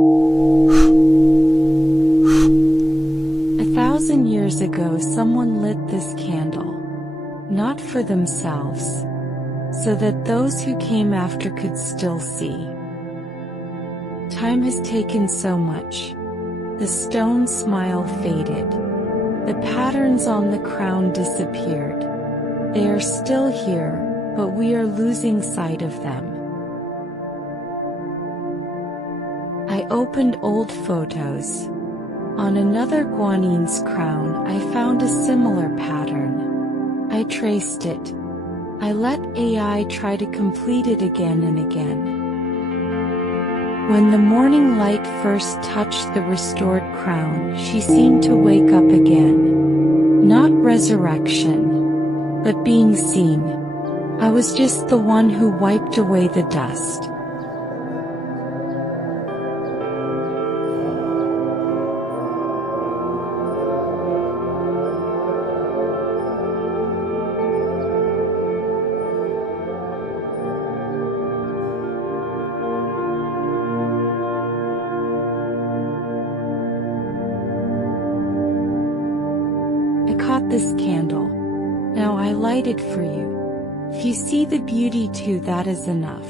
1,000 years ago someone lit this candle, not for themselves, so that those who came after could still see. Time has taken so much. The stone smile faded. The patterns on the crown disappeared. They are still here, but we are losing sight of them. I opened old photos. On another Guanyin's crown I found a similar pattern. I traced it. I let AI try to complete it again and again. When the morning light first touched the restored crown, she seemed to wake up again. Not resurrection, but being seen. I was just the one who wiped away the dust. This candle. Now I light it for you. If you see the beauty too, that is enough.